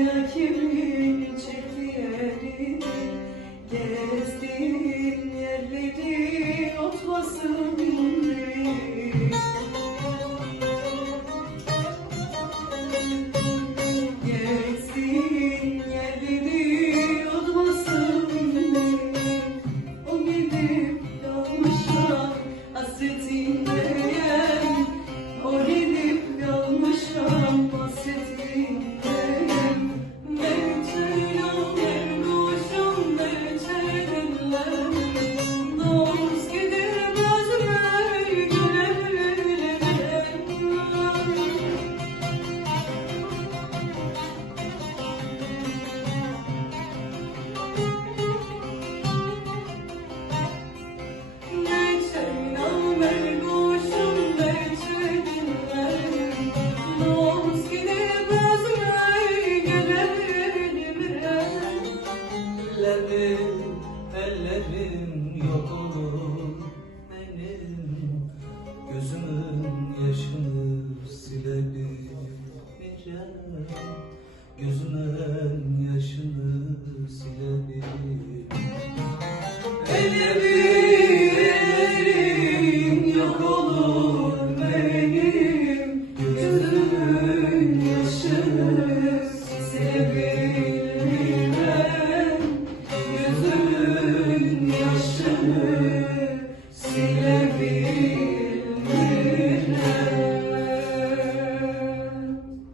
Dünya kimin çekti elini Gezdiğin yerleri otmasın Benim yok olur benim Gözümün yaşını silebilirim Gözümün yaşını silebilirim Benim